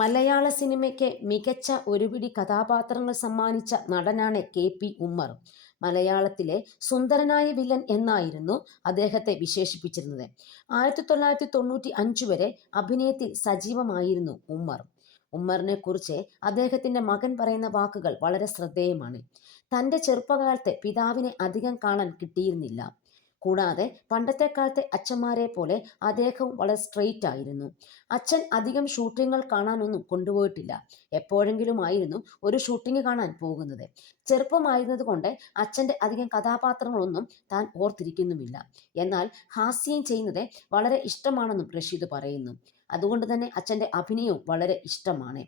മലയാള സിനിമയ്ക്ക് മികച്ച ഒരുപിടി കഥാപാത്രങ്ങൾ സമ്മാനിച്ച നടനാണ് കെ.പി. ഉമ്മർ. മലയാളത്തിലെ സുന്ദരനായ വില്ലൻ എന്നായിരുന്നു അദ്ദേഹത്തെ വിശേഷിപ്പിച്ചിരുന്നത്. 1995 വരെ അഭിനയത്തിൽ സജീവമായിരുന്നു ഉമ്മർ. ഉമ്മറിനെ കുറിച്ച് അദ്ദേഹത്തിന്റെ മകൻ പറയുന്ന വാക്കുകൾ വളരെ ശ്രദ്ധേയമാണ്. തന്റെ ചെറുപ്പകാലത്തെ പിതാവിനെ അധികം കാണാൻ കിട്ടിയിരുന്നില്ല. കൂടാതെ പണ്ടത്തെ കാലത്തെ അച്ഛന്മാരെ പോലെ അദ്ദേഹവും വളരെ സ്ട്രെയിറ്റ് ആയിരുന്നു. അച്ഛൻ അധികം ഷൂട്ടിങ്ങുകൾ കാണാനൊന്നും കൊണ്ടുപോയിട്ടില്ല. എപ്പോഴെങ്കിലും ആയിരുന്നു ഒരു ഷൂട്ടിംഗ് കാണാൻ പോകുന്നത്. ചെറുപ്പമായിരുന്നത് കൊണ്ട് അച്ഛൻ്റെ അധികം കഥാപാത്രങ്ങളൊന്നും താൻ ഓർത്തിരിക്കുന്നുമില്ല. എന്നാൽ ഹാസ്യം ചെയ്യുന്നത് വളരെ ഇഷ്ടമാണെന്നും റഷീദ് പറയുന്നു. അതുകൊണ്ട് തന്നെ അച്ഛൻ്റെ അഭിനയവും വളരെ ഇഷ്ടമാണ്.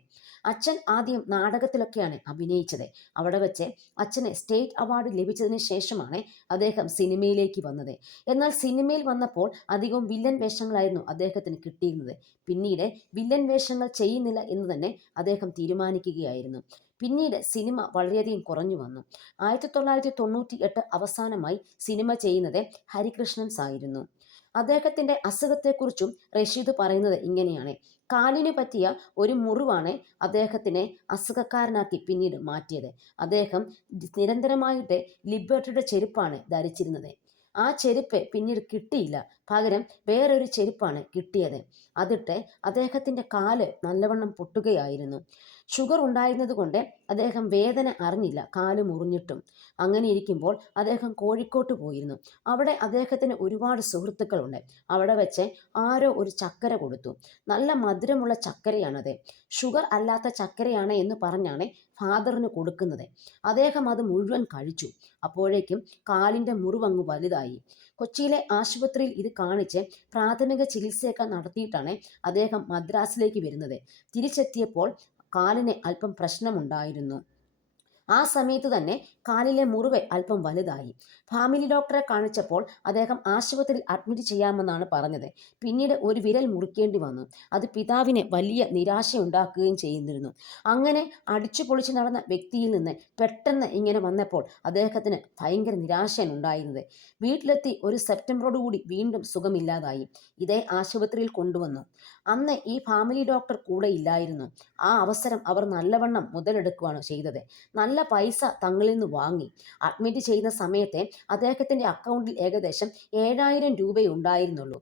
അച്ഛൻ ആദ്യം നാടകത്തിലൊക്കെയാണ് അഭിനയിച്ചത്. അവിടെ വെച്ച് അച്ഛന് സ്റ്റേറ്റ് അവാർഡ് ലഭിച്ചതിന് ശേഷമാണ് അദ്ദേഹം സിനിമയിലേക്ക് വന്നത്. എന്നാൽ സിനിമയിൽ വന്നപ്പോൾ അധികവും വില്ലൻ വേഷങ്ങളായിരുന്നു അദ്ദേഹത്തിന് കിട്ടിയിരുന്നത്. പിന്നീട് വില്ലൻ വേഷങ്ങൾ ചെയ്യുന്നില്ല എന്ന് തന്നെ അദ്ദേഹം തീരുമാനിക്കുകയായിരുന്നു. പിന്നീട് സിനിമ വളരെയധികം കുറഞ്ഞു വന്നു. 1998 അവസാനമായി സിനിമ ചെയ്യുന്നത് ഹരികൃഷ്ണൻസ് ആയിരുന്നു. അദ്ദേഹത്തിൻ്റെ അസുഖത്തെക്കുറിച്ചും റഷീദ് പറയുന്നത് ഇങ്ങനെയാണ്. കാലിന് പറ്റിയ ഒരു മുറിവാണ് അദ്ദേഹത്തിനെ അസുഖക്കാരനാക്കി പിന്നീട് മാറ്റിയത്. അദ്ദേഹം നിരന്തരമായിട്ട് ലിബർട്ടിയുടെ ചെരുപ്പാണ് ധരിച്ചിരുന്നത്. ആ ചെരുപ്പ് പിന്നീട് കിട്ടിയില്ല. പകരം വേറൊരു ചെരുപ്പാണ് കിട്ടിയത്. അതിട്ട് അദ്ദേഹത്തിൻ്റെ കാല് നല്ലവണ്ണം പൊട്ടുകയായിരുന്നു. ഷുഗർ ഉണ്ടായിരുന്നത് കൊണ്ട് അദ്ദേഹം വേദന അറിഞ്ഞില്ല, കാല് മുറിഞ്ഞിട്ടും. അങ്ങനെ ഇരിക്കുമ്പോൾ അദ്ദേഹം കോഴിക്കോട്ട് പോയിരുന്നു. അവിടെ അദ്ദേഹത്തിന് ഒരുപാട് സുഹൃത്തുക്കളുണ്ട്. അവിടെ വെച്ച് ആരോ ഒരു ചക്കര കൊടുത്തു. നല്ല മധുരമുള്ള ചക്കരയാണത്. ഷുഗർ അല്ലാത്ത ചക്കരയാണ് എന്ന് പറഞ്ഞാണ് ഫാദറിന് കൊടുക്കുന്നത്. അദ്ദേഹം അത് മുഴുവൻ കഴിച്ചു. അപ്പോഴേക്കും കാലിൻ്റെ മുറിവങ്ങ് വലുതായി. കൊച്ചിയിലെ ആശുപത്രിയിൽ ഇത് കാണിച്ച് പ്രാഥമിക ചികിത്സയൊക്കെ നടത്തിയിട്ടാണ് അദ്ദേഹം മദ്രാസിലേക്ക് വരുന്നത്. തിരിച്ചെത്തിയപ്പോൾ കാലിന് അല്പം പ്രശ്നമുണ്ടായിരുന്നു. ആ സമയത്ത് തന്നെ കാലിലെ മുറിവ് അല്പം വലുതായി. ഫാമിലി ഡോക്ടറെ കാണിച്ചപ്പോൾ അദ്ദേഹം ആശുപത്രിയിൽ അഡ്മിറ്റ് ചെയ്യാമെന്നാണ് പറഞ്ഞത്. പിന്നീട് ഒരു വിരൽ മുറിക്കേണ്ടി വന്നു. അത് പിതാവിന് വലിയ നിരാശയുണ്ടാക്കുകയും ചെയ്യുന്നിരുന്നു. അങ്ങനെ അടിച്ചു പൊളിച്ച് നടന്ന വ്യക്തിയിൽ നിന്ന് പെട്ടെന്ന് ഇങ്ങനെ വന്നപ്പോൾ അദ്ദേഹത്തിന് ഭയങ്കര നിരാശയാണ് ഉണ്ടായിരുന്നത്. വീട്ടിലെത്തി ഒരു സെപ്റ്റംബറോടുകൂടി വീണ്ടും സുഖമില്ലാതായി. ഇതേ ആശുപത്രിയിൽ കൊണ്ടുവന്നു. അന്ന് ഈ ഫാമിലി ഡോക്ടർ കൂടെ ഇല്ലായിരുന്നു. ആ അവസരം അവർ നല്ലവണ്ണം മുതലെടുക്കുകയാണ് ചെയ്തത്. നല്ല പൈസ തങ്ങളിൽ നിന്ന് വാങ്ങി. അഡ്മിറ്റ് ചെയ്യുന്ന സമയത്തെ അദ്ദേഹത്തിൻ്റെ അക്കൗണ്ടിൽ ഏകദേശം 7,000 രൂപയേ ഉണ്ടായിരുന്നുള്ളൂ.